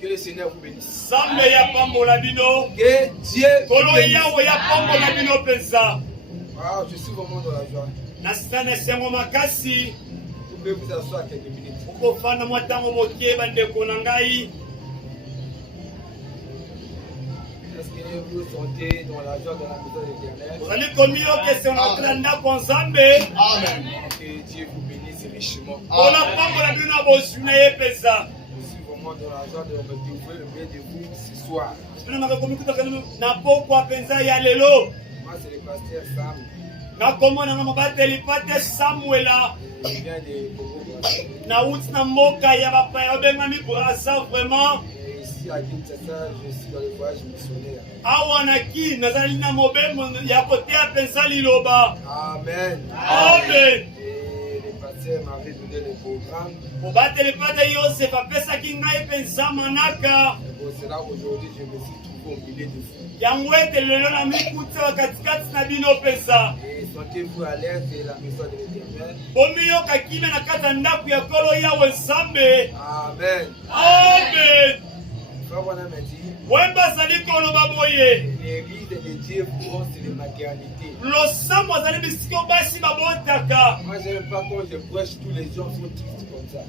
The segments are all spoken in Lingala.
Que le Seigneur vous bénisse. Que Dieu vous bénisse. Wow, je suis vraiment dans la joie. Vous pouvez vous asseoir quelques minutes. Est-ce que vous vous sentez dans la joie de la maison de l'Éternel? Amen. Que Dieu vous bénisse richement. Je suis vraiment dans la joie de me découvrir le meilleur de vous ce soir. Moi, c'est le pasteur Sam. Je viens de Congo. Ici à Kinshasa, je suis dans le voyage missionnaire. Amen. Amen. Et le pasteur m'avait donné le programme. Et pour cela, aujourd'hui, je me suis trouvé au milieu de vous. Et sentez-vous à l'aise de la maison de l'Éternel. Amen. Frère Wana m'a dit, l'église de Dieu pour c'est la maternité. Moi, j'aime pas quand je prêche, tous les gens sont tristes comme ça.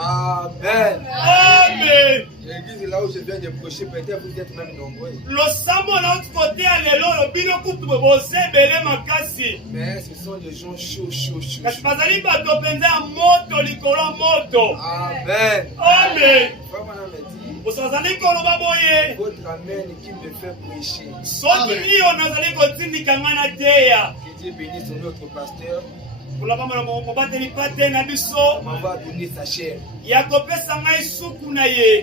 Amen. Amen. L'église là où je viens de prêcher, peut-être vous êtes même nombreux. Mais ce sont des gens chauds. Amen. Amen. Frère Wana m'a dit, votre amen qui me fait prêcher. Que Dieu bénisse notre pasteur. On va donner sa chair.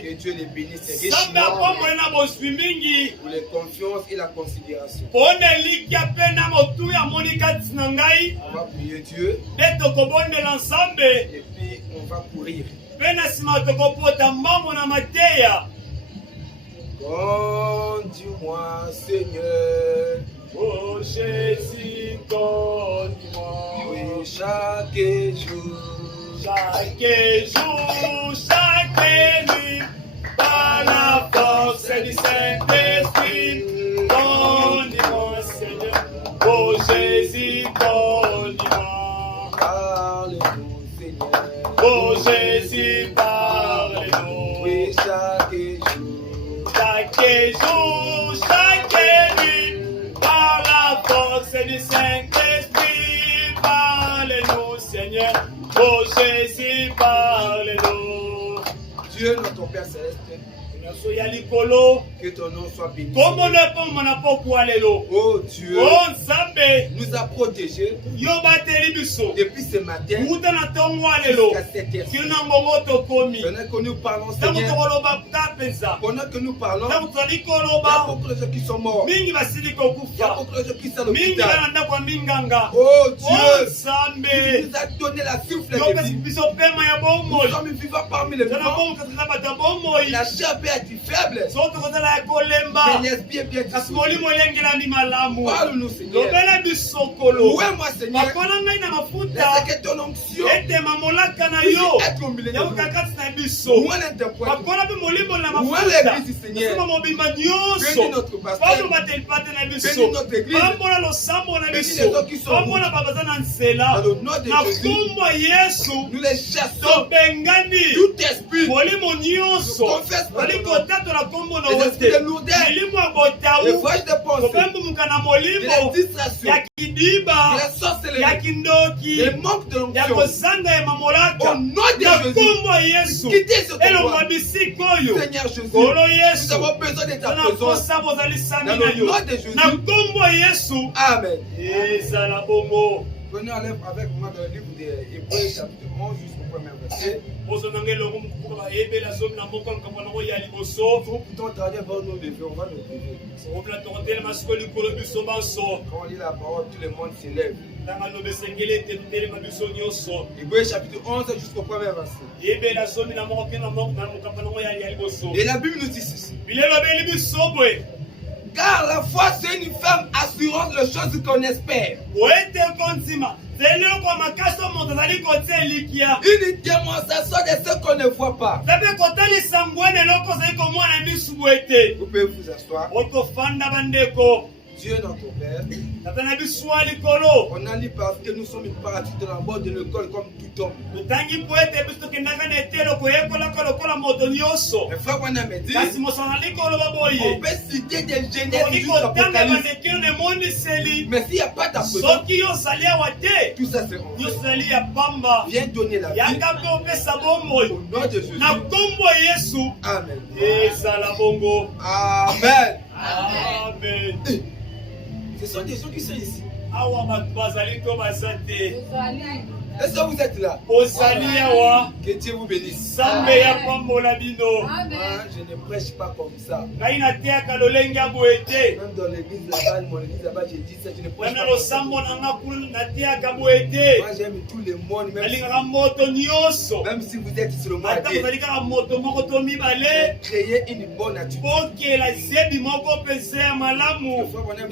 Que Dieu les bénisse richement pour les confiances et la considération. On va prier Dieu et puis on va courir. Conduis-moi, Seigneur. Oh Jésus, conduis-moi. Oui, chaque jour, chaque nuit, par la force du Saint-Esprit, conduis-moi, Seigneur. Oh Jésus, conduis-moi. parle-nous, Seigneur. Oh Jésus, parle-nous. Oui, chaque nuit, par la force du Saint-Esprit, parle-nous, Seigneur. Oh Jésus, parle-nous. Dieu, notre Père Céleste, que ton nom soit béni. Oh Dieu, nous a protégés depuis ce matin jusqu'à cette heure. Pendant que nous parlons, Seigneur, pendant que nous parlons, il y a beaucoup de gens qui sont morts. Il y a beaucoup de gens qui sont à l'hôpital. Oh Dieu, tu nous as donné la souffle de vie. Nous sommes vivants parmi les vivants. La chair peut être faible. Mais l'esprit est bien disposé. Parle-nous, Seigneur. Louez-moi, Seigneur. Laisse que ton onction puisse être au milieu de nous. Louez l'interprète. Louez l'église, Seigneur. Bénis notre pasteur. Bénis notre église. Bénis les gens qui sont dans le nom de Jésus. Nous les chassons. Tout esprit. Nous confesse par les esprits de lourdeur, les voyages de pensée, de la distraction, de la sorcellerie, le manque de l'onction. Au nom de Jésus, quittez ce combat. Seigneur Jésus, nous avons besoin de ta présence. Dans le nom de Jésus. Amen. Prenez en lèvre avec moi dans le livre de Hébreux chapitre 11 jusqu'au premier verset. Nous pourtant tarder vers nos lever, on va nous lever. Quand on lit la parole, tout le monde s'élève. Hébreux chapitre 11 jusqu'au premier verset. Et la Bible nous dit ceci. Car la foi, c'est une ferme assurance de choses qu'on espère. Une démonstration de ce qu'on ne voit pas. Vous pouvez vous asseoir. Dieu notre Père, on a lu parce que nous sommes une partie de la mort de l'école comme tout homme. Le frère Wana me dit, on peut citer des Genèse jusqu'à Apocalypse. Mais s'il n'y a pas d'apôtre, tout ça c'est en fait. Viens donner la vie au nom de Jésus. Amen. Amen. Amen. Ce sont des gens qui sont ici. Est-ce que vous êtes là? Que Dieu vous bénisse. Amen. Je ne prêche pas comme ça. Même dans l'église là-bas, mon église là-bas, j'ai dit ça. Je ne prêche pas comme ça. Moi j'aime tout le monde. Même si vous êtes sur le marché, créez une bonne attitude.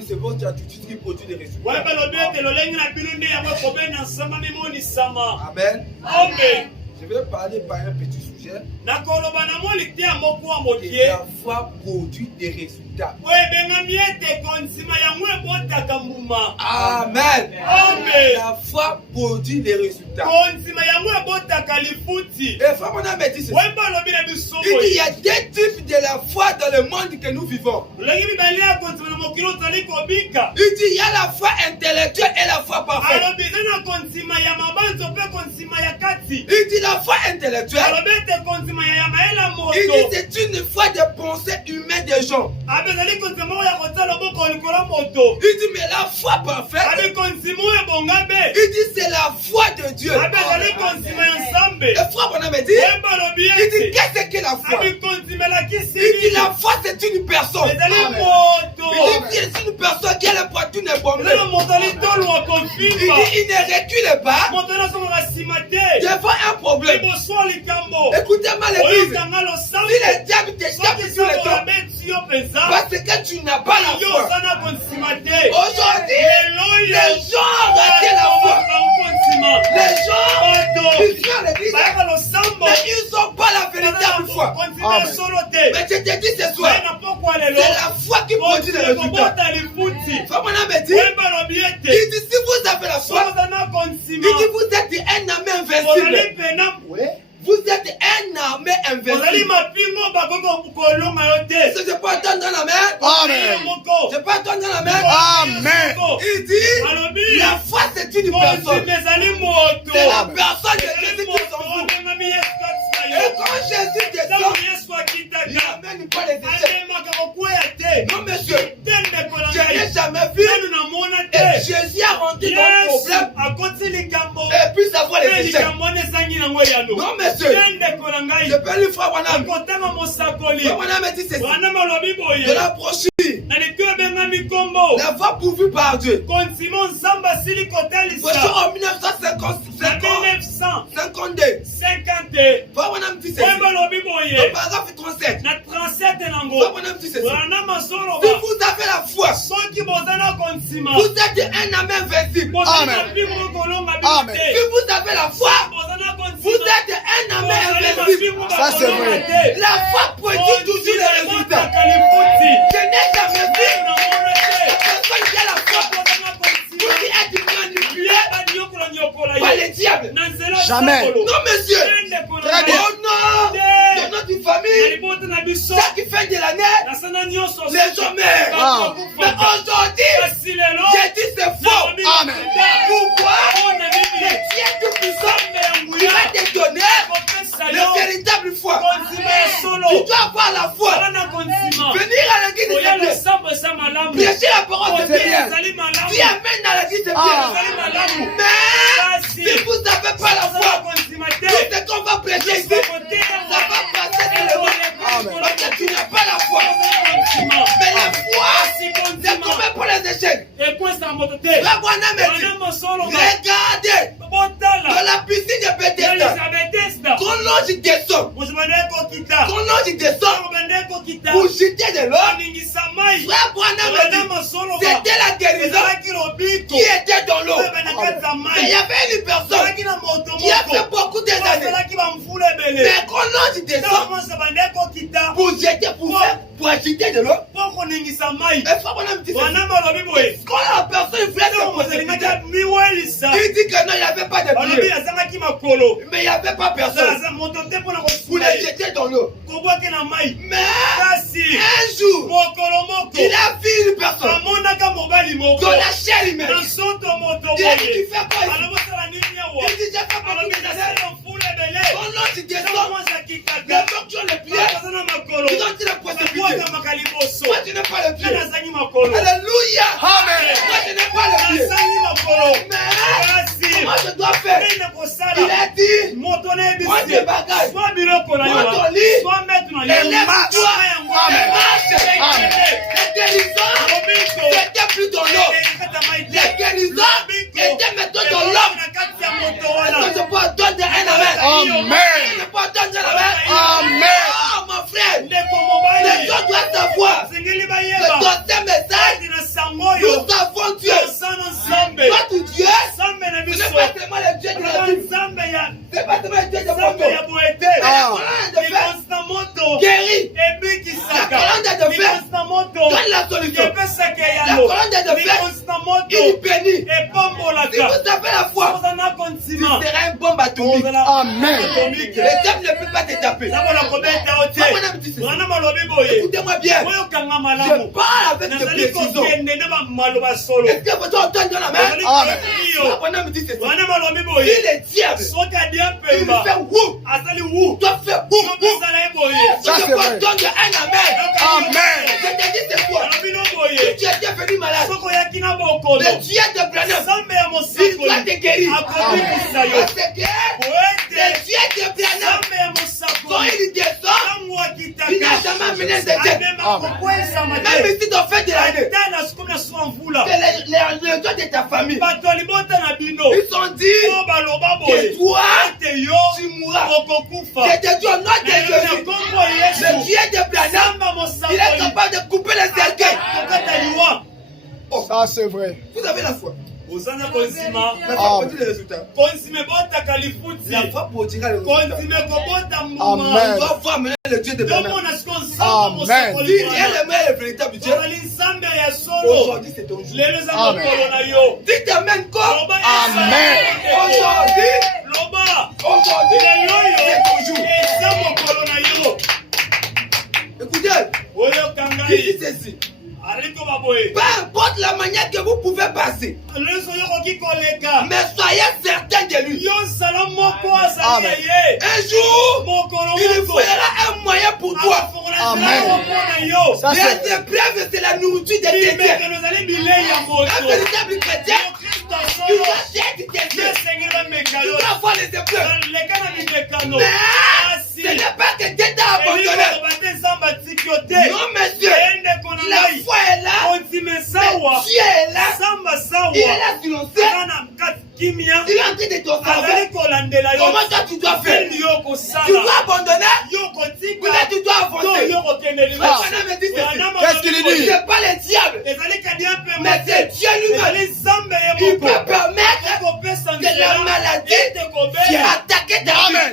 C'est votre attitude qui produit des résultats. Amen. Amen. Je vais parler par un petit sujet. La foi produit des résultats. Amen. Amen. La foi produit des résultats. Et frère, on a dit ceci. Il y a deux types de la foi dans le monde que nous vivons. Il dit il y a la foi intellectuelle et la foi parfaite. Il dit la foi intellectuelle. Il dit c'est une foi de pensée humaine des gens. Il dit mais la foi parfaite. Il dit c'est la foi de Dieu. Et frère Bonhomme dit, il dit qu'est-ce que la foi? Il dit la foi c'est une personne. Il dit c'est une personne qui a la poitrine bombée. Il dit il ne recule pas devant un problème. Écoutez-moi l'église. Si le diable te tape sur le dos parce que tu n'as pas la foi. Aujourd'hui, les gens ont raté la foi. Les gens, ils viennent à l'église, mais ils n'ont pas la véritable foi. Mais je te dis ce soir, c'est la foi qui produit les résultats. Frère Mona me dit, il dit si vous avez la foi, il dit vous êtes un homme invincible. Vous êtes un armée invincible. Est-ce que je peux entendre dans la main? Amen. Je peux entendre dans la main? Amen. Il dit, la foi c'est une personne. C'est la personne de Jésus qui s'en fout. Et quand Jésus descend, il n'amène pas les échecs. Non monsieur, je n'ai jamais vu. Et Jésus a rentré dans le problème. Et puis ça voit les échecs. Non monsieur, je peux lui faire Wanam. Wanam dit ceci. De la brochure. La voix pourvue par Dieu. Voici en 1952. Wanam dit ceci. Le paragraphe 37. Wanam dit ceci. Si vous avez la foi, vous êtes un homme invincible. Amen. Amen. Si vous avez la foi, vous êtes un homme invincible. Ça c'est vrai. La foi produit toujours les résultats. Je n'ai jamais vu personne qui a la foi pour être manipulé par les diables. Jamais. Non monsieur. Très bien. Oh non. Dans notre famille, chaque fin de l'année, les gens meurent. Mais aujourd'hui, j'ai dit c'est faux. Amen. Pourquoi? Le Dieu tout-puissant, il va te donner la véritable foi. Tu dois avoir la foi. Venir à l'église de Dieu. Prêcher la parole de Dieu. Qui amène à l'église de Dieu. Mais si vous n'avez pas la foi, tout ce qu'on va prêcher ici, ça va passer sur le monde. Parce que tu n'as pas la foi. Mais la foi, c'est comme pour les échecs. La Bwana me dit, regardez, dans la piscine de Bethesda, quand l'ange descend, pour jeter de l'eau, Frère Bwana me dit, c'était la guérison qui qui était dans l'eau. Mais il y avait une personne qui a fait beaucoup des années. Mais quand l'ange descend pour agiter de l'eau, et quand la personne voulait se précipiter, il dit que non, il n'y avait pas de pied. Mais il n'y avait pas personne pour les jeter dans l'eau. Mais un jour, il a vu une personne dans la chair humaine. Il a dit, tu fais quoi ici? Il dit, j'ai fait beaucoup des années. Quand l'ange descend, les gens qui ont les pieds, ils ont dit la possibilité. Moi, tu n'as pas le pied. Alléluia. Amen. Moi, je n'ai pas le pied. Mais comment je dois faire? Il a dit, prends tes bagages, prends ton lit, et lève-toi et marche. Les guérisons n'étaient plus dans l'eau. Les guérisons étaient maintenant dans l'homme. Est-ce que je peux entendre un amen? Amen. Je peux entendre un amen? Amen. Oh mon frère, les gens doivent savoir que dans ces messages, nous savons Dieu. Notre Dieu, ce n'est pas seulement le Dieu de la Bible. Ce n'est pas seulement le Dieu de la Bible. C'est la colonne de fer guérit. La colonne de fer donne la solution. La colonne de fer, il bénit. Si vous avez la foi, tu seras une bombe atomique. Amen. Le diable ne peut pas te taper. Écoutez-moi bien. Je parle avec des précisions. Est-ce que vous entendez la main? Amen. Me dit c'est ça. Si le diable, il fait wou, toi fais wou. Ça, Je c'est peux vrai. entendre un amen. Amen. Je te dis c'est quoi? Si tu étais venu malade, le Dieu de Branham, il doit te guérir. Parce que le Dieu de Branham, quand il descend, il n'a jamais amené de Dieu. Même si tu as fait de l'année, les gens de ta famille, ils sont dit que toi, tu mourras. Je te dis au nom de Jésus, le Dieu de Branham, il est capable de couper les cercueils. Ça, c'est vrai. Vous avez la foi. Ozana konzima. La foi produit les résultats. Konzime bota kalifuti. La foi produira les résultats. Konzime kobota Amen. muma. On doit voir mener le Dieu de Branham. Domona sikonzamba Amen. Si il est le meilleur et véritable Dieu, Ozali nzambe ya solo. aujourd'hui c'est ton jour. Lelo za Amen. mokolo na yo. Dites amen quoi? Loba Amen. Aujourd'hui, Loba. aujourd'hui, Lelo c'est yo. ton jour. Eza mokolo na yo. Écoutez, Oyo je kangai. dis ceci. Aliko baboye. Peu importe la manière que vous pouvez passer, Leso yoko kikoleka. mais soyez certains de lui. Yo sala moko azali Amen. ye. Un jour, Mokolo il moko. fera un moyen pour toi. Amen. Ça, Les c'est vrai. épreuves, c'est la nourriture des chrétiens. Un véritable chrétien, tu dois être chrétien. Tu dois avoir les épreuves. Mais ce n'est pas que Dieu t'a abandonné. Non, monsieur. La foi est là. Le Dieu est là. Il est là silencieux. Il est en train de t'observer. Comment toi tu dois faire? Tu dois abandonner. Peut-être tu dois avancer. Maintenant, me dit ceci. Qu'est-ce qu'il dit? C'est pas le diable, mais c'est Dieu lui-même. Il peut permettre que la maladie vienne attaquer ta vie. Amen.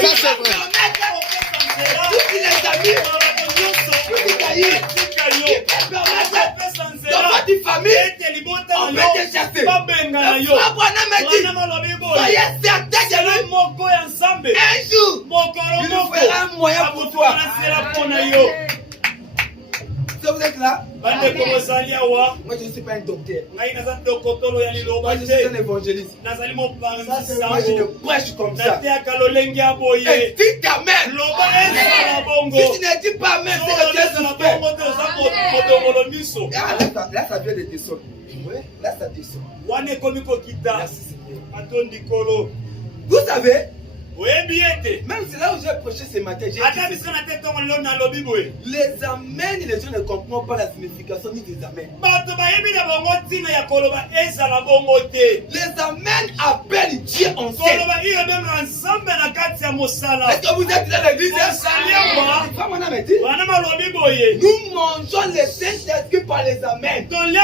Il Ça, c'est peut vrai. permettre tous les amis, tous les cahiers. Il peut permettre dans votre famille, on peut te chasser. Le frère Branham me dit, soyez certain de lui. Un jour, il nous fera un moyen pour toi. Est-ce que vous êtes là? Moi, je ne suis pas un docteur. Moi, je suis un évangéliste. Moi, je ne prêche comme ça. Et dis amen. Si tu ne dis pas amen, c'est que tu es suspect. Ah, là, ça vient de descendre. Ouais, là, ça descend. Merci, Seigneur. Vous savez, Même c'est là où j'ai prêché ce matin. J'ai dit les amens, les gens ne comprennent pas la signification ni des amens. Les amens appellent Dieu en scène. Est-ce que vous êtes dans l'église? Nous mangeons les Saint-Esprit par les amens. Les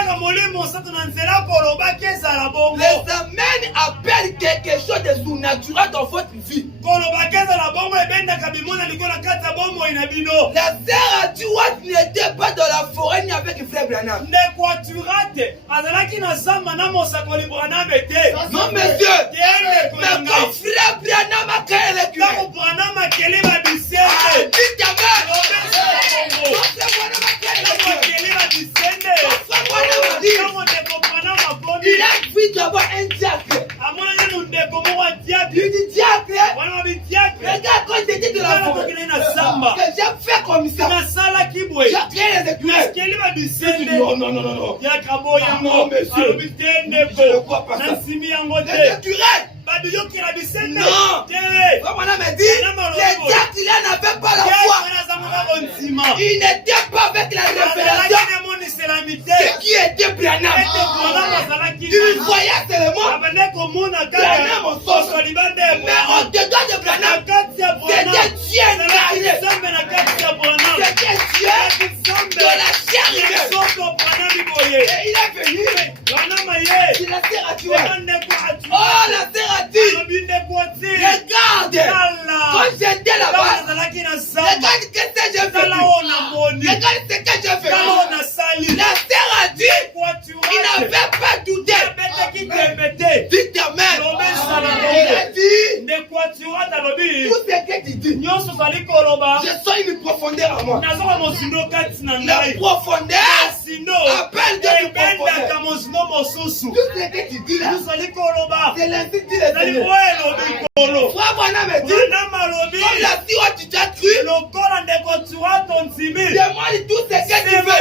amens appellent quelque chose de surnaturel dans votre vie. La sœur Atiwat n'était pas dans la forêt ni avec le frère Branham. Non, monsieur. Mais quand frère Branham a créé le curé, dites il a pris d'abord un diacre. Il dit diacre. Regarde quand il était de la forêt. Que j'ai fait comme ça. J'ai créé les écureuils. Non, non, non, non, non. Non, monsieur. Je ne crois pas ça. Les écureuils. Non. Comme on m'a dit, les diacres n'avaient pas la foi. Il n'était pas avec la révélation. Ce qui était Branham. Il voyait seulement Branham en sauce. Mais au-dedans de Branham, c'était Dieu incarné. C'était Dieu de la chair humaine. Et il est venu. Il a serré à tuer. Oh, la serre a dit. Regarde. Quand j'étais là-bas, regarde ce que j'ai fait. Regarde ce que j'ai fait. La serre a dit. Il n'avait pas douté. Dites Amen. Il a dit. Tout ce que tu dis. Je sens une profondeur à moi. La profondeur appelle de profondeur. Tout ce que tu dis là, c'est l'instinct de Seigneur. Frère Branham me dit, comme la sirop tu t'as cru, demande tout ce que tu veux.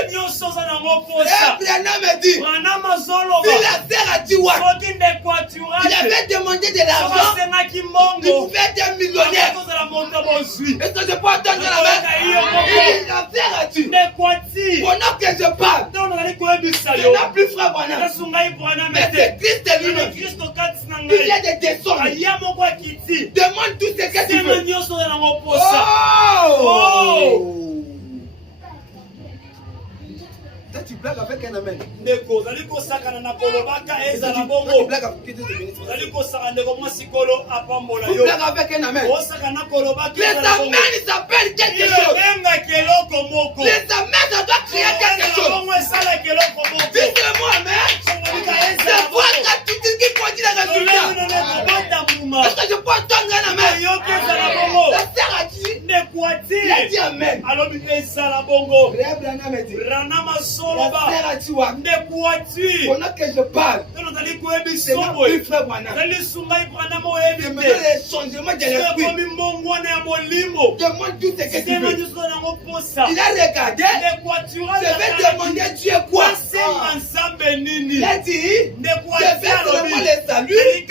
Frère Branham me dit, si la sœur a dit ouais, il avait demandé de l'argent, il pouvait être millionnaire. Est-ce que je peux entendre la main? Il dit, la sœur a dit, pendant que je parle, je n'ai plus frère Branham. Mais c'est Christ lui-même. Il y a des descendants. Demande tout ce que tu veux. Oh! Toi, tu blagues avec un amen. Tu blagues avec un amen. Les amens, ils s'appellent quelque chose. Les amens, ça doit créer quelque chose. Dites-moi, amen. C'est quoi l'attitude qui conduit les résultats? Est-ce que je peux entendre un amen? La sœur a dit. Il a dit amen. Frère Branham a dit. La sœur a dit ouais. Pendant que je parle, c'est ma plus frère Branham. C'est maintenant les changements de l'esprit. Demande tout ce que tu veux. Il a regardé. Je vais demander Dieu quoi? Il a dit, je vais seulement les saluer.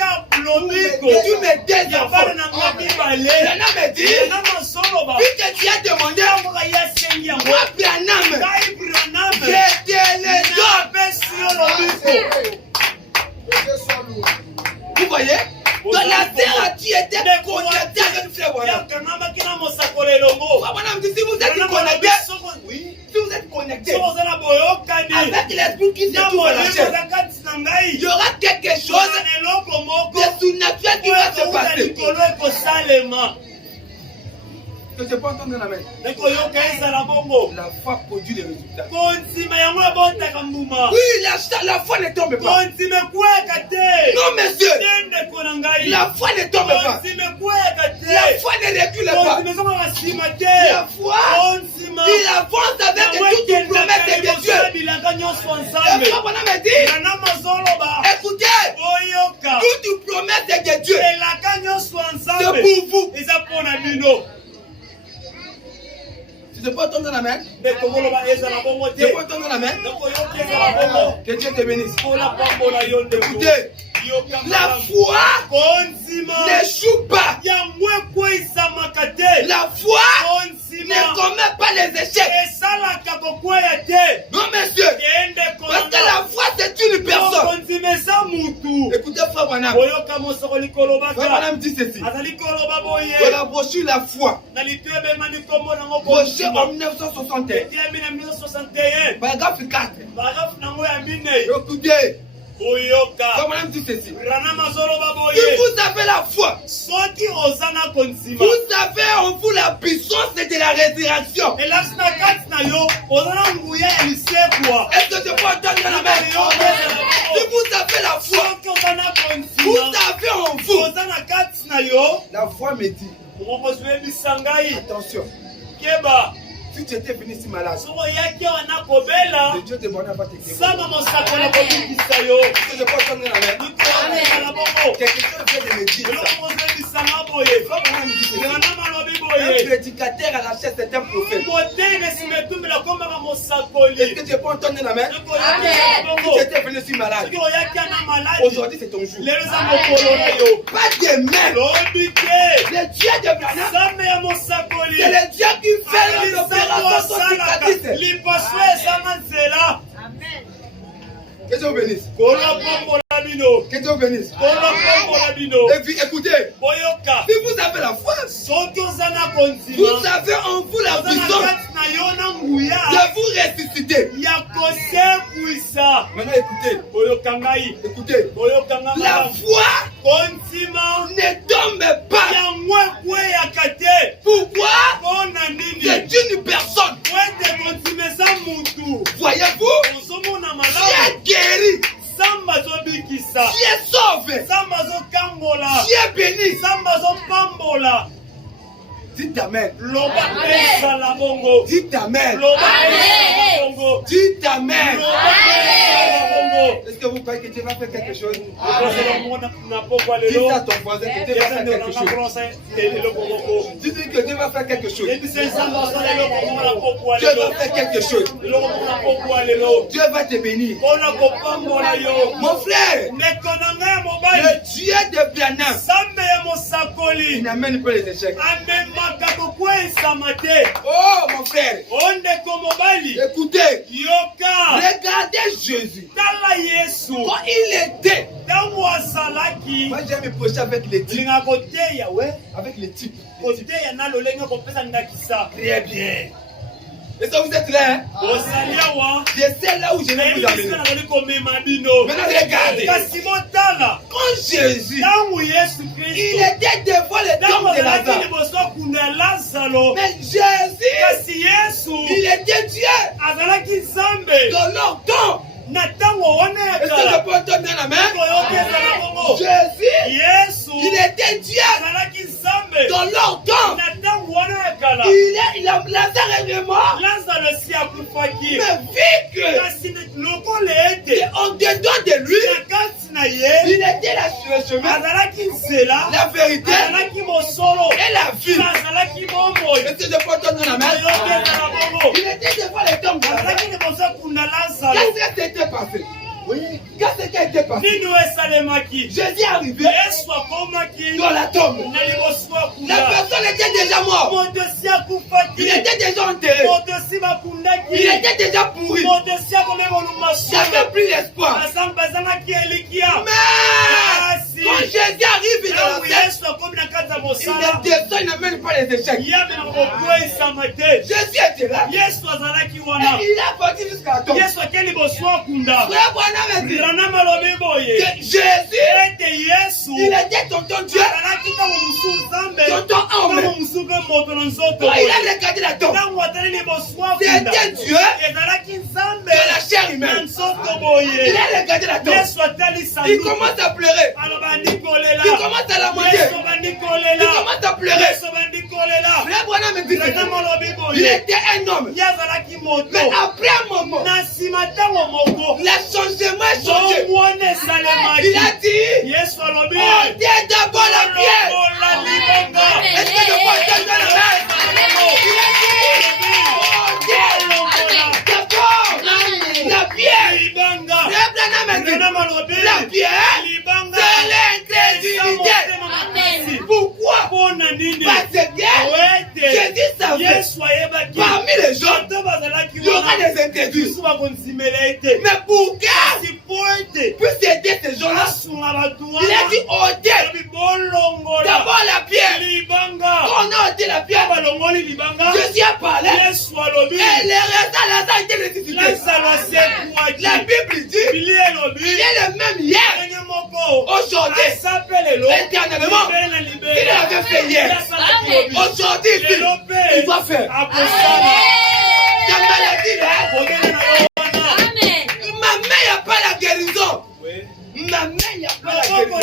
Tu me dis enfants. Branham me dit, vu que tu as demandé, moi Branham, je te le donne. Vous voyez? Dans la terre, tu étais connecté avec frère Branham. Frère Branham dit, si vous êtes connecté, oui, si vous êtes connecté avec l'esprit qui se trouve à la chair, il y aura quelque chose de surnaturel qui va se passer. Que je peux entendre la main. La foi produit des résultats. Oui, la foi ne tombe pas. Non, monsieur. La foi ne tombe pas. La foi ne recule pas. La foi, il avance avec toute une promesse de Dieu. Et frère Branham me dit, écoutez, toute une promesse de Dieu, c'est pour vous. Tu peux entendre la main? Tu peux entendre la main? Que Dieu te bénisse. Écoutez, la foi n'échoue pas. dit ceci. azali koloba boye Dans la brochure La foi, na litu ebemani kombo nango brochure kondima en 1961, etiemi na 1961 paragraphe 4. paragrafe nango ya minei Écoutez, oyoka comme madame dit ceci. rana mazoloba Si boye vous avez la foi, soki oza na kondima vous avez en vous la puissance de la résurrection. elasi na kati na yo oza na nguya ya lisekwa Est-ce que je peux entendre la main? Si vous avez la foi, soki oza na vous kondima avez en vous. oza na kati na yo La foi me dit, mokozi oyebisa ngai attention, keba si tu étais venu ici malade, soki oyaki awa na kobela le Dieu te demandait pas te guérir. samba mosakoli akobikisa yo Est-ce que je peux entendre la main? likoala bongo Quelque chose vient de me dire eloko ça. mozoyebisanga boye Comme madame dit ceci. elana malobi Un boye prédicateur à la chaise, c'est un prophète. motene nsima etumbela kombaka Est-ce mosakoli que tu peux entendre la main? soki oyaki Si bongo tu étais venu ici malade, soki oyaki ana maladi aujourd'hui c'est ton jour. lelo eza mokolo na yo Pas de main. lobi te Le Dieu de Branham, nzambe ya mosakoli c'est le Dieu qui fait l'opération sans osalaka cicatrice. lipaso ezanga nzela Que Dieu vous bénisse. kolopombola bino Que Dieu vous bénisse. kolopombola bino Et puis écoutez, boyoka si vous avez la foi, soki oza na vous kondima avez en vous la oza na puissance kati na yo na nguya de vous ressusciter. ya kosekwisa Maintenant écoutez, boyoka ngai écoutez. boyoka nga La malamu foi kondima ne tombe pas. yango ekweyaka te Pourquoi? mpo na nini C'est une personne. po ete kondima eza mutu Voyez-vous? ozomona Qui malamu est guéri, samba azobikisa qui est sauvé, samba azokambola qui est béni. samba azopambola Dites Amen. loba ezala bongo Dites Amen. loba ezala bongo Dites Amen. loba ezala bongo Est-ce que vous croyez que Dieu va faire quelque chose? ekozela bongo na pokwa Dites lelo à ton voisin que Dieu va faire quelque chose. eloko moko Dites-lui que Dieu va faire quelque chose. yebisa nzambe asala eloko moko na pokwa Dieu lelo va faire quelque chose. eloko moko na pokwa lelo Dieu va te bénir. mpona kopambola yo Mon frère, ndeko na ngai ya mobali le Dieu de Branham, nzambe ya il mosakoli n'amène pas les échecs. amemaka kokweyisama te Oh mon frère, o ndeko mobali écoutez, yoka regardez Jésus. tala yesu Quand il était, ntango azalaki moi j'aime me projeter avec les types. olinga koteya we Avec les types. koteya na lolenge kopesa ndakisa Très bien. Et ça vous êtes là, hein? ozali awa Je sais là où je vais nayebi vous esika amener. nazali komema bino Maintenant regardez. kasi botala Quand Jésus, ntango yesu il kristo était devant le ntango tombe de azalaki Lazare. liboso akunda ya lazaro Mais Jésus, kasi yesu il était Dieu azalaki nzambe dans leur temps. na ntango wana ya Est-ce que je kala peux entendre la main? koyoka ezala bongo Jésus, yesu il était Dieu azalaki nzambe dans leur temps. na ntango wana ya kala Lazare est mort. lazaro esi akufaki Mais vu que kasi lokola ete c'est en dedans de lui, na kati na ye il était le chemin, azalaki nzela la vérité azalaki mosolo et la vie. azalaki bomoi Est-ce que je peux entendre la main? koyoka ezala bongo Il était devant le tombe de Lazare. azalaki liboso akunda lazaro Qu'est-ce qui s'était passé? Oui. Qu'est-ce qui a été passé? nini esalemaki Jésus est arrivé yesu akomaki dans la tombe. na liboso La akunda personne était déjà morte. moto esi Il akufaki était déjà enterré. moto esi Il bakundaki était déjà pourri. moto esi akomi Il boluma n'avait plus l'espoir. bazangaki elikia Mais quand Jésus arrive dans ntango la terre, yesu akomi na kati ya il mosala ne descend, il n'amène pas les échecs. yamenaka kokweyisama te Jésus était là. yesu azalaki Et wana il a parti jusqu'à la tombe. yesu ake liboso akunda Frère Branham a dit rana malobi boye que Jésus, ete yesu il était tonton Dieu, azalaki ntango mosu nzambe tonton homme. ntango mosu mpe moto na nzoto Quand il boye a regardé la tombe, ntango atali liboso akunda c'était Dieu ezalaki nzambe de la chair na humaine. nzoto Il boye a regardé la tombe. yesu atali Il sanduku commence à pleurer. aloba andi kolela Il commence à la monter. yesu bandi Il kolela commence à pleurer. yesu bandi kolela Frère Branham me dit que rana malobi il boye était un homme. ye azalaki moto Mais après un moment, na nsima ntango moko le changement est changé. bomwana Il esalemaki a dit, yesu alobi on dit d'abord la pierre. lokola libonga Est-ce que je peux entendre la main? Il a dit, on dit d'abord la pierre. libanga Frère Branham a dit, rana malobi la pierre, libanga c'est l'incrédulité. Pourquoi? mpona nini Parce que Jésus savait, yesu ayebaki parmi les gens, bato bazalaki il y aura des interdits. biso bakondimela ete Mais pour que kasi po ete puisse aider ces gens-là, asunga bato il a dit, on dit wana bolongola Jésus a parlé. Et les restes là, ça a été ressuscité. La Bible dit il est le même hier, aujourd'hui, éternellement. Il avait fait hier. Aujourd'hui, il va faire. Ta maladie là. Ma main, il n'y a pas la guérison. Ma main, il n'y a pas la guérison.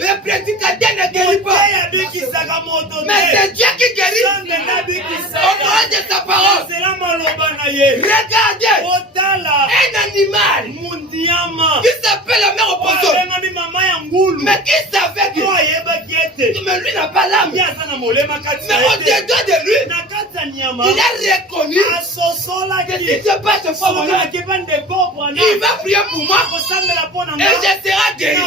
Le prédicateur ne guérit pas. Mais c'est Dieu qui guérit. Au nom de sa parole. Regardez. Un animal qui s'appelle la mère opposée. Mais qui savait que mais lui n'a pas l'âme. Mais au-dedans de lui, il a reconnu que si je passe ce fois, il va prier pour moi. Et je serai guéri.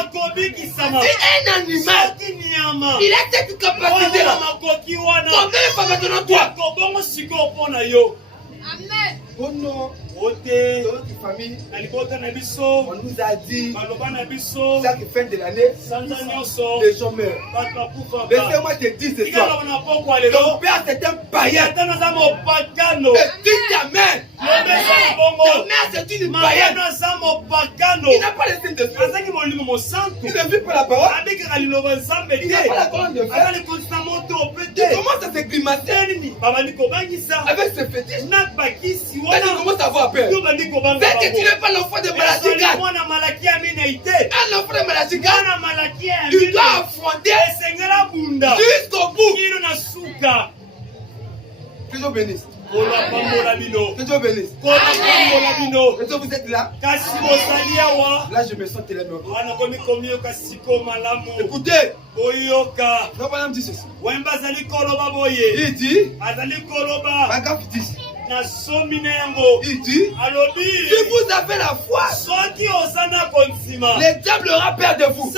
Si un animal, il a cette capacité-là, combien va maintenant toi? Amen. Oh non. Dans notre famille, on nous a dit chaque fin de l'année, les gens meurent. Laissez-moi te dire ce soir, ton père c'est un païen. Et tu t'amènes. Ta mère c'est une païenne. Il n'a pas le signe de sang. Il ne vit pas la parole. Il n'a pas la colonne de fer. Il commence à se grimacer avec ses fétiches. Il commence à avoir peur. C'est que tu n'es pas l'enfant de Malachi. Un enfant de Malachi, tu dois affronter jusqu'au bout. Que Dieu bénisse. Que Dieu bénisse. Est-ce que vous êtes là? Là, je me sens tellement bien. Écoutez, le bonhomme dit ceci. Il dit, paragraphe 10. Il dit, si vous avez la foi, le diable aura peur de vous.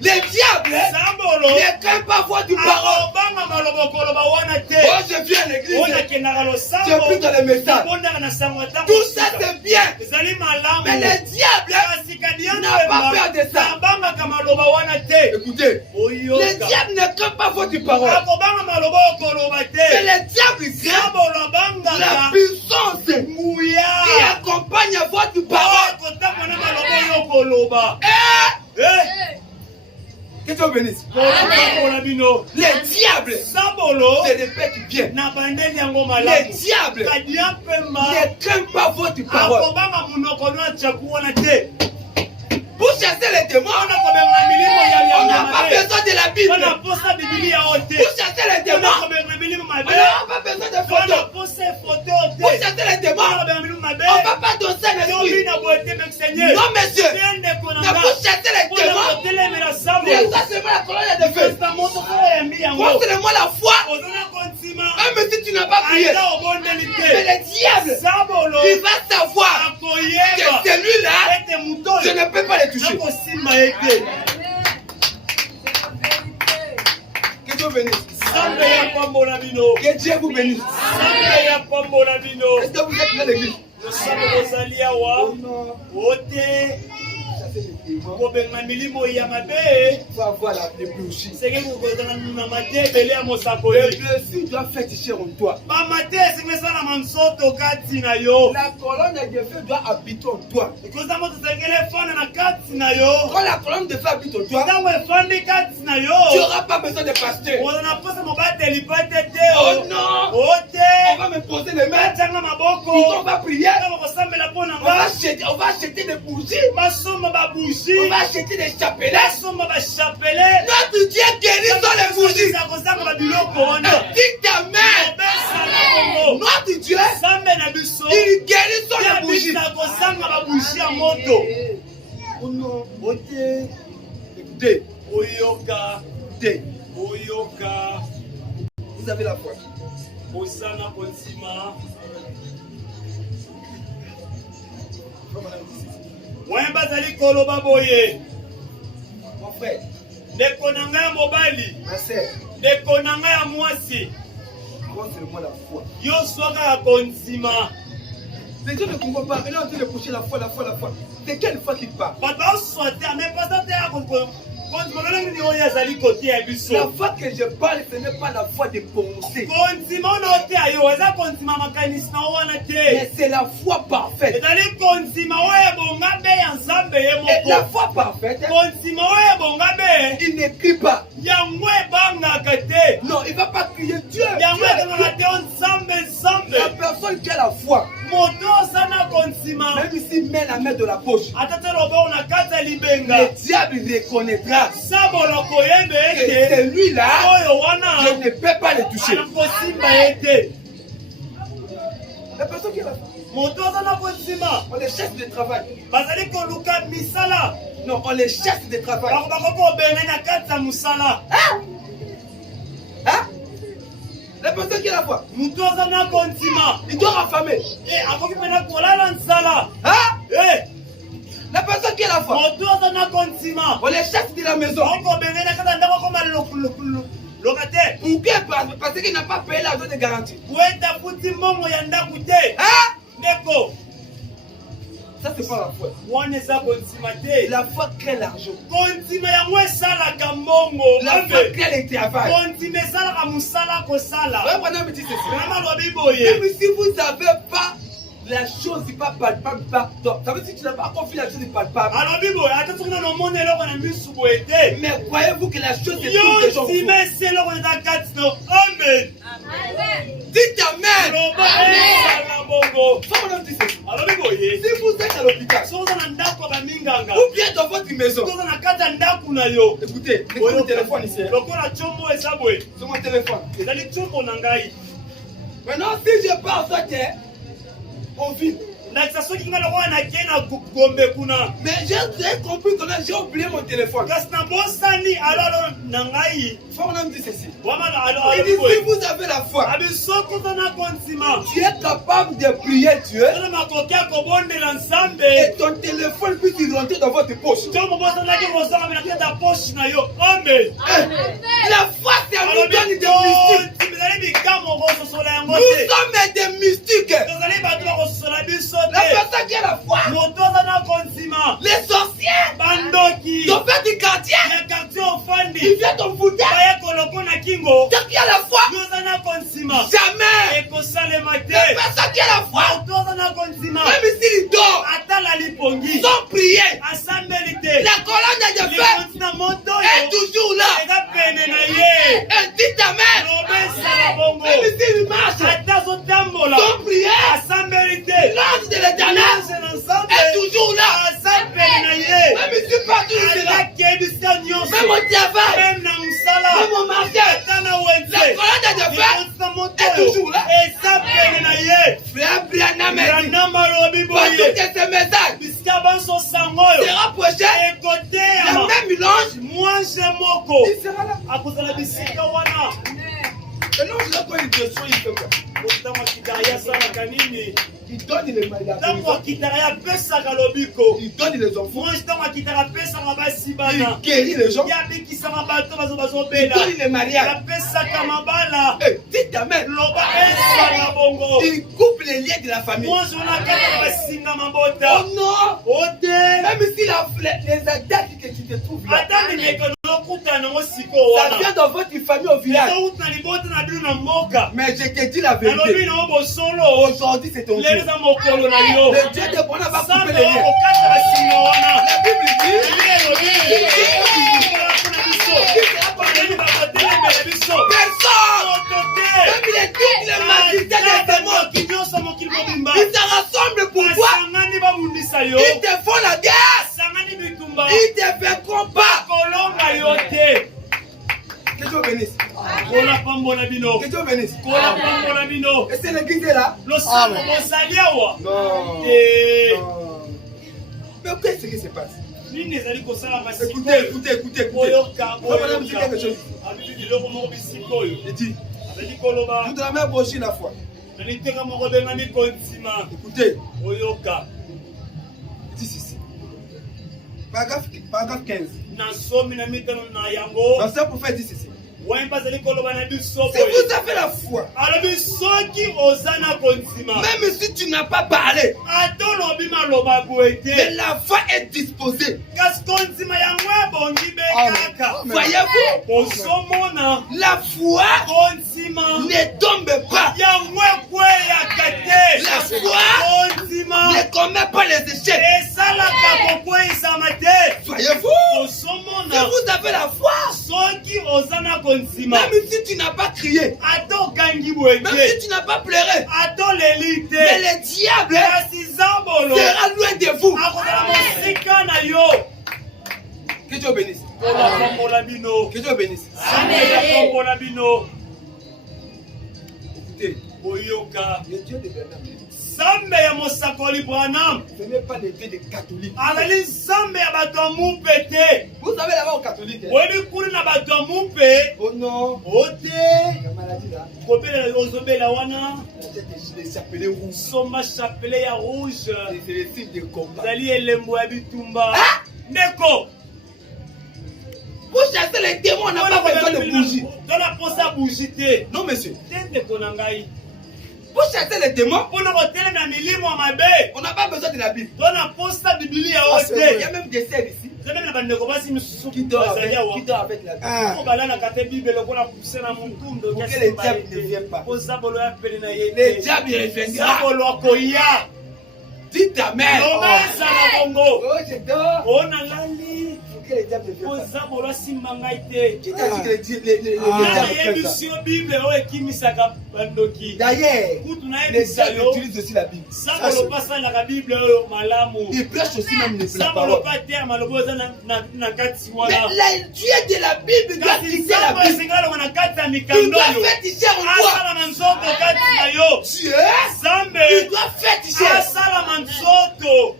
Le diable ne craint pas votre parole. Oh, je viens à l'église, je prie dans les messages. Tout ça c'est bien. Mais le diable n'a pas peur de ça. Écoutez, le diable ne craint pas votre parole. C'est le diable craint la puissance qui accompagne votre parole. Que Dieu bénisse. Le diable se répète bien. Le diable ne craint pas votre parole. Pour chasser les démons, on n'a pas besoin de la Bible. Pour chasser les démons, on n'a pas besoin de photos. Pour chasser les démons, on ne va pas danser l'esprit. Non, monsieur. Mais pour chasser les démons, ça seulement la colonne de feu. Montre-moi la foi. Même si tu n'as pas prié. Mais le diable, il va savoir que celui-là, je ne peux pas le toucher. Que Dieu bénisse. Que Dieu vous bénisse. Est-ce que vous êtes dans l'église? Il faut avoir les bougies. Le blessure doit féticher en toi. La colonne de feu doit habiter en toi. Quand la colonne de feu habite en toi, tu n'auras pas besoin de pasteur. Oh non! On va me poser les mains. On va prier. On va acheter des bougies. On va acheter des chapelets. Notre Dieu guérit dans les bougies. Dis ta mère. Notre Dieu, il guérit dans les bougies. Oh non. Écoutez. Écoutez. Vous avez la foi. Mon frère, ma sœur, moi c'est le mot la foi. Les gens ne comprennent pas. Il est en train de prêcher la foi. De quelle foi qu'il parle? La foi que je parle, ce n'est pas la foi de penser. Mais c'est la foi parfaite. Et la foi parfaite, il n'écrit pas. Non, il ne va pas crier Dieu. La personne qui a la foi, même s'il met la main de la poche, le diable reconnaîtra que celui-là, je ne peux pas le toucher. La personne qui a la foi, on les chasse de travail. Non, on les chasse de travail. Hein? La personne qui a la foi, il doit raffamer. Hein? La personne qui a la foi, on les chasse de la maison. Pourquoi? Parce qu'il n'a pas payé l'argent de garantie. Hein? Ça, c'est pas la foi. La foi crée l'argent. La foi crée le travail. Me dit ceci. Même si vous n'avez pas la chose n'est pas palpable, ça veut dire que tu n'as pas compris la chose n'est palpable. Mais croyez-vous que la chose est tout de gens? Amen. Dites Amen. Si vous êtes à l'hôpital ou bien dans votre maison, écoutez, mettez mon téléphone ici. C'est mon téléphone. Maintenant, si je pars sur terre, on vit. Mais j'ai compris que là, j'ai oublié mon téléphone. Faut me dire ceci. Il dit, si vous avez la foi, tu es capable de prier Dieu et ton téléphone puisse rentrer dans votre poche. Amen. La foi, c'est un organe de mystique. Nous sommes des mystiques. La personne qui a la foi, les sorciers, ton père du quartier, il vient ton fouteur. Toi qui a la foi, jamais. La personne qui a la foi, même s'il dort, sans prier, la colonne de feu est toujours là. Elle dit Amen. Même s'il marche, sans prier, l'ange de l'Éternel est toujours là. Même si partout il est là. Même au travail, même au marché, la colonne de feu est toujours là. Frère Branham dit, pour toutes ces messages sera prochain, le même mélange, il sera là. Et non, je n'ai pas une question, il fait quoi? Il donne les maladies. Il donne les enfants. Il guérit les gens. Il donne les mariages. Dites Amen. Il coupe les liens de la famille. Oh non. Même si les attaques que tu te trouves là, ça vient dans votre famille au village. Mais je te dis la vérité. Aujourd'hui c'est ton jour. Le Dieu de Bona va couper les liens. La Bible dit, personne, même les toutes les magistrats des démons, ils se rassemblent pour toi. Ils te font la guerre. Ils te font combat. Que Dieu bénisse. Que Dieu bénisse. Et c'est l'église là? Non. Mais qu'est-ce qui se passe? Écoutez. Je vais vous dire quelque chose. Il dit, nous devons même brocher la foi. Écoutez. Il dit ceci. Paragraphe 15. L'ancien prophète dit ceci. vous avez la foi, même si tu n'as pas parlé, mais la foi est disposée. Voyez-vous, la foi ne tombe pas. La foi ne commet pas les échecs. Voyez-vous, si vous avez la foi, même si tu n'as pas crié, même si tu n'as pas pleuré, mais le diable sera loin de vous. Que Dieu bénisse. Que Dieu bénisse. Écoutez, le Dieu de Bernard, ce n'est pas le Dieu des catholiques. Vous savez là-bas aux catholiques, oh non, la maladie là, les chapelets rouges, c'est le signe de combat. Vous chassez les démons, on n'a pas besoin de bougies. Non, monsieur. Vous chassez les démons, on n'a pas besoin de la Bible. Il y a même des sœurs ici qui dorment avec la Bible. Pour que le diable ne vienne pas. Le diable reviendra. Dites Amen. Oh, je dors. Pour que le diable ne vienne pas. Qui t'a dit que le diable fait ça? D'ailleurs, les diables utilisent aussi la Bible. Ils prêchent aussi même la parole. Mais le Dieu de la Bible doit quitter la Bible. Il doit féticher en toi. Dieu, il doit féticher.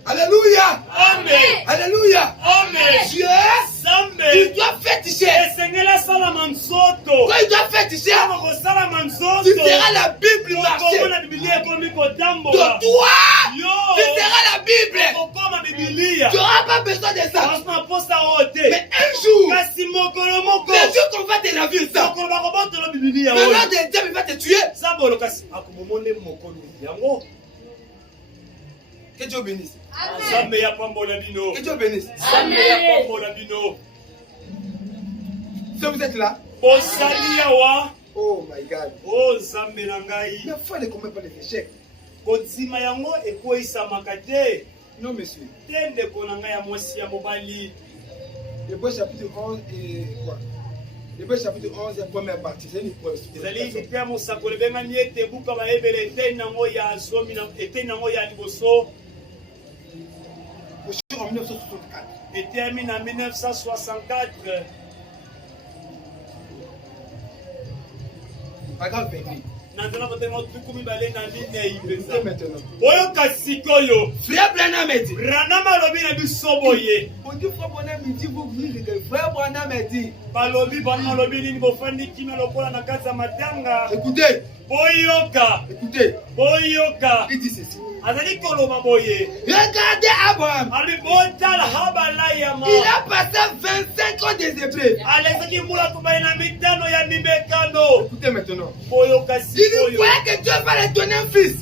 Alléluia. Amen. Alléluia. Amen. Dieu, il doit féticher. Quand il doit féticher, tu verras la Bible marcher. De toi, tu verras la Bible. Tu n'auras pas besoin de ça. Mais un jour, le jour qu'on va te la vie, ça. Maintenant, le diable va te tuer. Que Dieu bénisse. Que Dieu bénisse. Si vous êtes là, oh my God. La foi ne commet pas les échecs. Non, monsieur. Hébreux chapitre 11 et quoi? Hébreux chapitre 11 et première partie. C'est une preuve. En 1964. Était en 1964. Paragraphe 28. Écoutez maintenant. Frère Branham dit. On dit Frère Branham dit, vous venez de Frère Branham dit. Écoutez. Écoutez. Il dit ceci. Regardez Abraham. Il a passé 25 ans des épreuves. Écoutez maintenant. Il croyait que Dieu va lui donner un fils.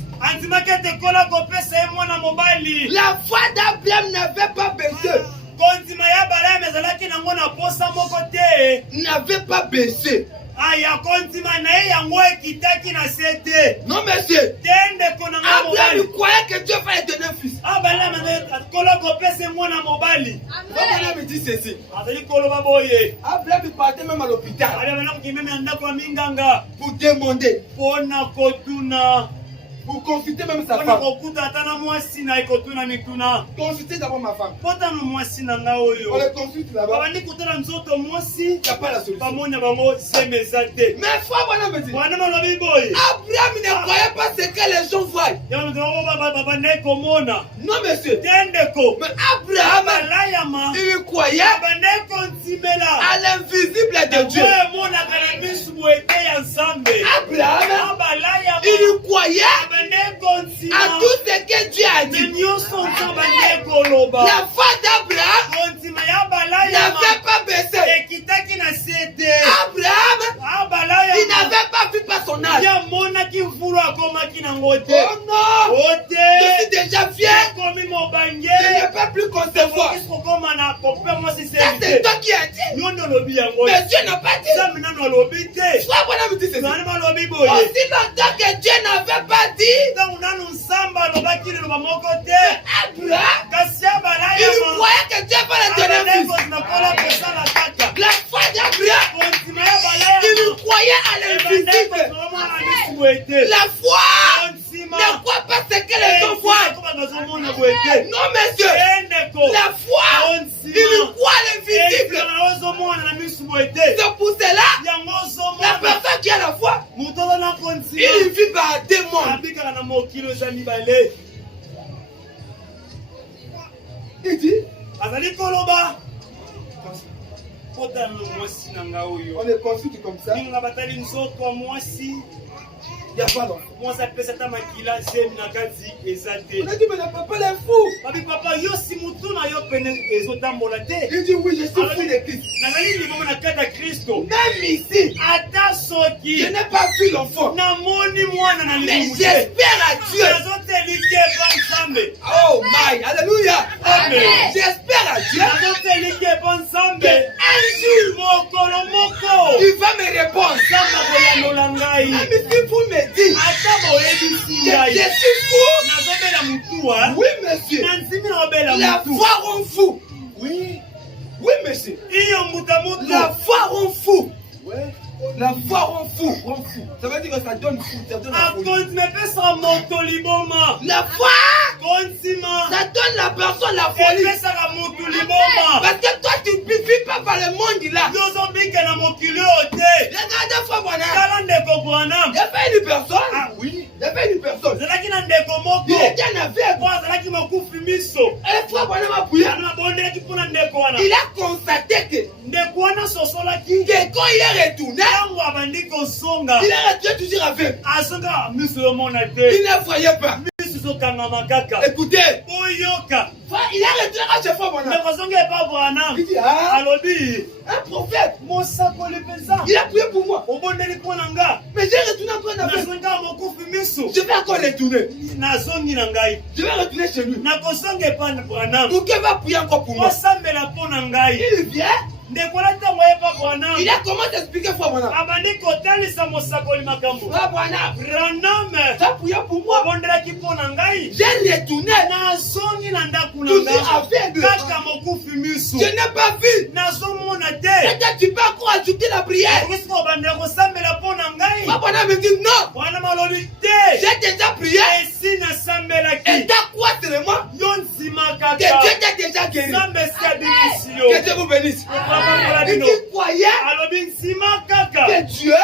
La foi d'Abraham n'avait pas baissé. N'avait pas baissé. Non, monsieur. Abraham croyait que Dieu va lui donner un fils. Abraham me dit ceci. Abraham partait même à l'hôpital pour demander, pour consulter même sa femme. Consultez d'abord ma femme. On le consulte là-bas. Il n'y a pas la solution. Mais foi, Abraham me dit, Abraham ne croyait pas ce que les gens voient. Non, monsieur. Mais Abraham, il croyait à l'invisible de Dieu. Abraham, il croyait à tout ce que Dieu a dit. La foi d'Abraham n'avait pas baissé. Abraham Oh non! Ote. Je suis déjà vieux. Komi mobangé. Je ne peux plus concevoir. Ça, c'est toi qui as dit. Mais Dieu n'a pas dit. Frère, voilà, me dit ceci. Aussi longtemps que Dieu n'avait pas dit. Abraham, il croyait que Dieu va le donner fils. La foi d'Abraham, il croyait à l'invisible. La foi ne croit pas ce que les hommes voient. Non, monsieur. La foi, il croit à l'invisible. C'est pour cela, la personne qui a la foi, il vit par des mondes. Il dit, on est conçu comme ça. Il n'y a pas d'enfant. On a dit, mais le papa est fou. Il dit, oui, je suis fou de Christ. Même ici, je n'ai pas vu l'enfant. Mais j'espère à Dieu. Oh my, alléluia. J'espère à Dieu qu'un jour, il va me répondre. Même si vous me dites que je suis fou, oui monsieur, la foi rend fou. Oui, oui monsieur, la foi rend fou. La foi rend fou, Ça veut dire que ça donne fou, ça donne la folie. La foi, ça donne la personne la folie. Parce que toi tu ne vis pas par le monde là. Regardez fois Branham. Il y avait une personne. Ah oui. Il y avait une personne. Il était un aveugle. Et fois Branham a prié. Il a constaté que quand il est retourné, il est resté toujours aveugle. Il ne voyait pas. Écoutez, il a retiré à chaque fois Branham. Il dit, ah, un prophète, il a prié pour moi. Mais j'ai retourné encore un aveugle. Je vais encore retourner. Je vais retourner chez lui. Pour qu'il va prier encore pour moi. Il vient. Il a commencé à expliquer pour Branham. Ça prié pour moi. J'ai retourné. Toujours aveugle. Je n'ai pas vu. Et tu peux encore ajouter la prière. Branham me dit non. J'ai déjà prié. Et t'as quoi seulement? Que Dieu t'a déjà guéri. Que Dieu vous bénisse. Il dit croyez que Dieu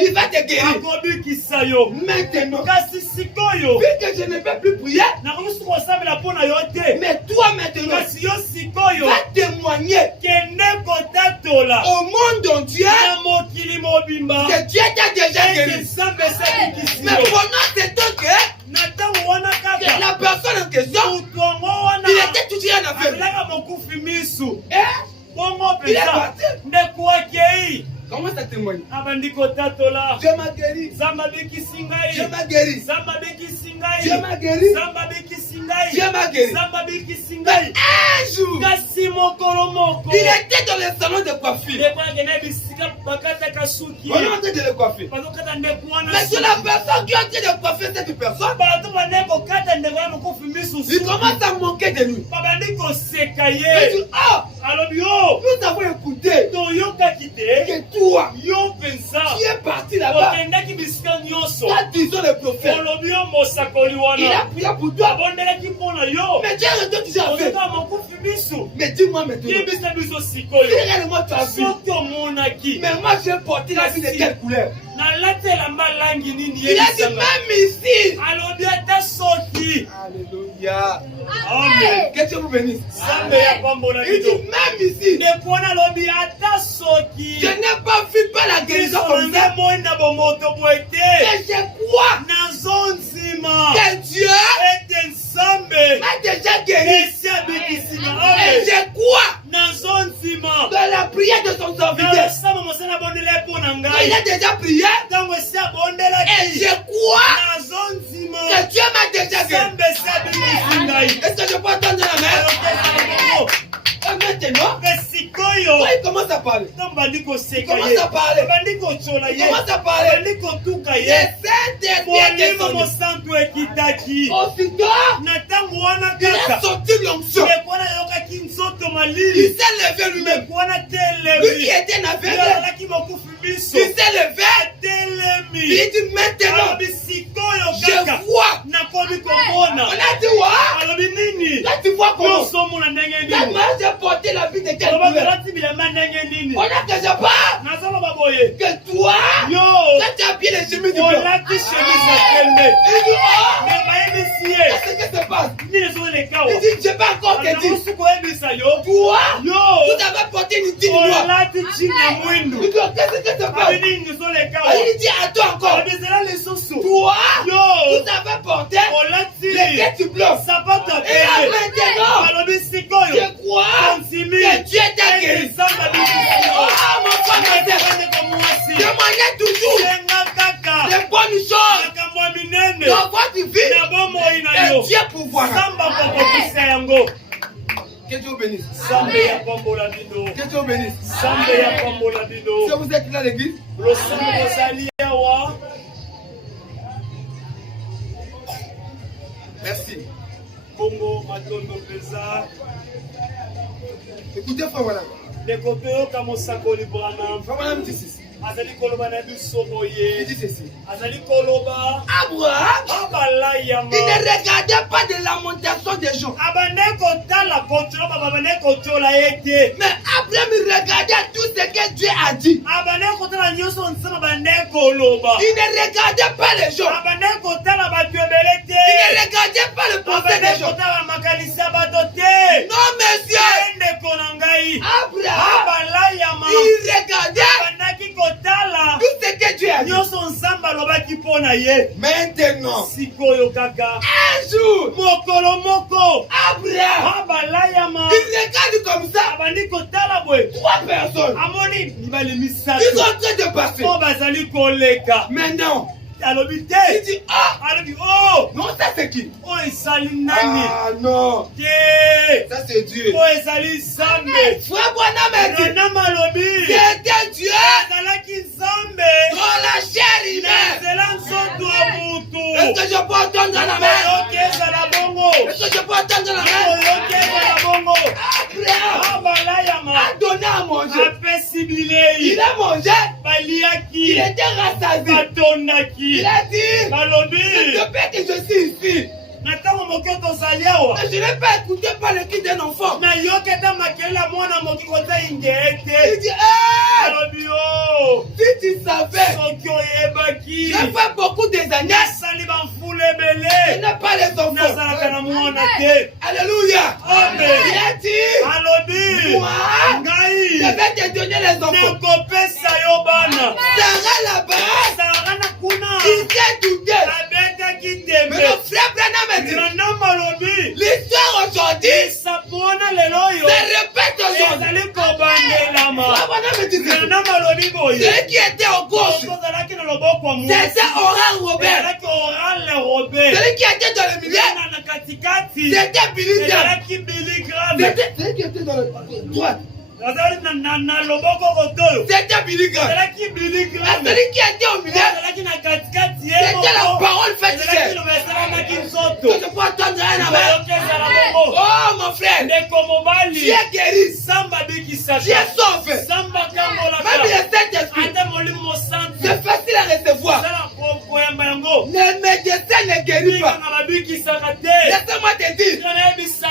il va te guérir. Maintenant, vu que je ne peux plus prier, mais toi maintenant, va témoigner au monde entier que Dieu t'a déjà guéri. Mais pendant ce temps que la personne en question, il était toujours un aveugle. Il est parti. Comment ça témoigne? Dieu m'a guéri. Dieu m'a guéri. Dieu m'a guéri. Dieu m'a guéri. Mais un jour, il était dans le salon de coiffure. On est en train de le coiffer. Mais c'est la personne qui est en train de coiffer cette personne. Il commence à manquer de lui. Il dit, ah, nous avons écouté que toi, qui es parti là-bas, ta disons le prophète, il a prié pour toi. Mais Dieu retourne toujours avec. Mais dis-moi maintenant, si réellement tu as vu, mais moi j'ai porté la vie de quelle couleur? Il a dit même ici. Alléluia. Amen. Que Dieu vous bénisse. Il dit même ici. Je n'ai pas vu pas la guérison comme ça. Et je crois que Dieu a déjà guéri. Et je crois dans la prière de son serviteur. Il a déjà prié. Et je crois que Dieu m'a déjà guéri. Est-ce que je peux entendre la main? Et maintenant, quand il commence à parler, il commence à parler, il commence à parler. Et cette dernière aussitôt, il a sorti l'onction. Il s'est levé lui-même. Lui qui était un aveugle, il s'est levé. Il dit maintenant, je vois. On a dit ouais. Là tu vois comment. Moi j'ai porté la vie de quelqu'un. On a que je parle. Que toi, quand tu as bien les chemises du blanc. Il dit oh. Qu'est-ce qui se passe? Il dit je vais encore te dire. Toi, vous avez porté une petite noire. Il dit qu'est-ce qui se passe? Il dit à toi encore. Toi, vous avez porté les quêtes blancs. Et là maintenant, je crois que Dieu t'a guéri. Oh mon frère, témoignez toujours les bonnes choses dans votre vie. Et Dieu pourvoira. Que Dieu bénisse. Que Dieu bénisse. Si vous êtes là à l'église, merci. Écoutez, frère Madame. Frère Madame dit ceci. Il dit ceci. Abraham, il ne regardait pas de lamentation des gens. Mais Abraham regardait tout ce que Dieu a dit. Il ne regardait pas les gens. Il ne regardait pas le pensée des gens. Non, monsieur. Abraham, il regardait tout ce que Dieu a dit. Maintenant, un jour, Abraham, il regarde comme ça. Trois personnes. Ils sont en train de passer. Maintenant, il dit oh, non, ça c'est qui? Ah non, ça c'est Dieu. Frère Branham a dit c'était Dieu dans la chair humaine. Est-ce que je peux entendre la main? Est-ce que je peux entendre la main? Abraham a donné à manger. Il a mangé. Il était rassasié. Il a dit, depuis que je suis ici, je n'ai pas écouté par le cri d'un enfant. Il dit, si tu savais, j'ai fait beaucoup des années, je n'ai pas les enfants. Alléluia. Il a dit, moi, je vais te donner les enfants. Sarah là-bas, il s'est douté. Mais le frère Branham dit, l'histoire aujourd'hui se répète aujourd'hui. Frère Branham dit, celui qui était au gauche, c'était Oral Robert. Celui qui était dans le milieu, c'était Billy Graham. Celui qui était dans le droite, c'était Billy Graham. Celui qui était au milieu, c'était la parole faite chair. Que je peux entendre rien avant. Oh mon frère, tu es guéri, tu es sauvé. Même le Saint-Esprit, c'est facile à recevoir. Le médecin ne guérit pas. Laisse-moi te dire,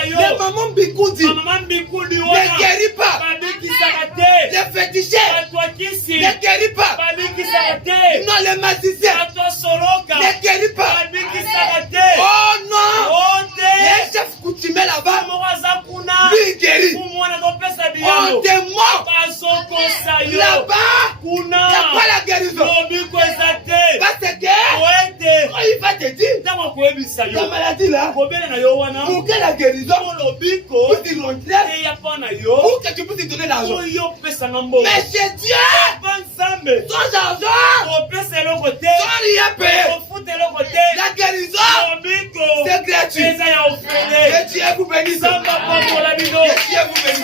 le maman Bikoudi ne guérit pas. Le féticheur ne guérit pas. Non, le magicien ne guérit pas. Oh non, les chefs coutumiers là-bas, lui il guérit. On te mord là-bas, il n'y a pas la guérison. Parce que quand il va te dire la maladie là, pour que la guérison puisse y rentrer, pour que tu puisses te donner l'argent. Mais chez Dieu, sans argent, sans rien payer, La guérison, c'est gratuit. Que Dieu vous bénisse. Que Dieu vous bénisse.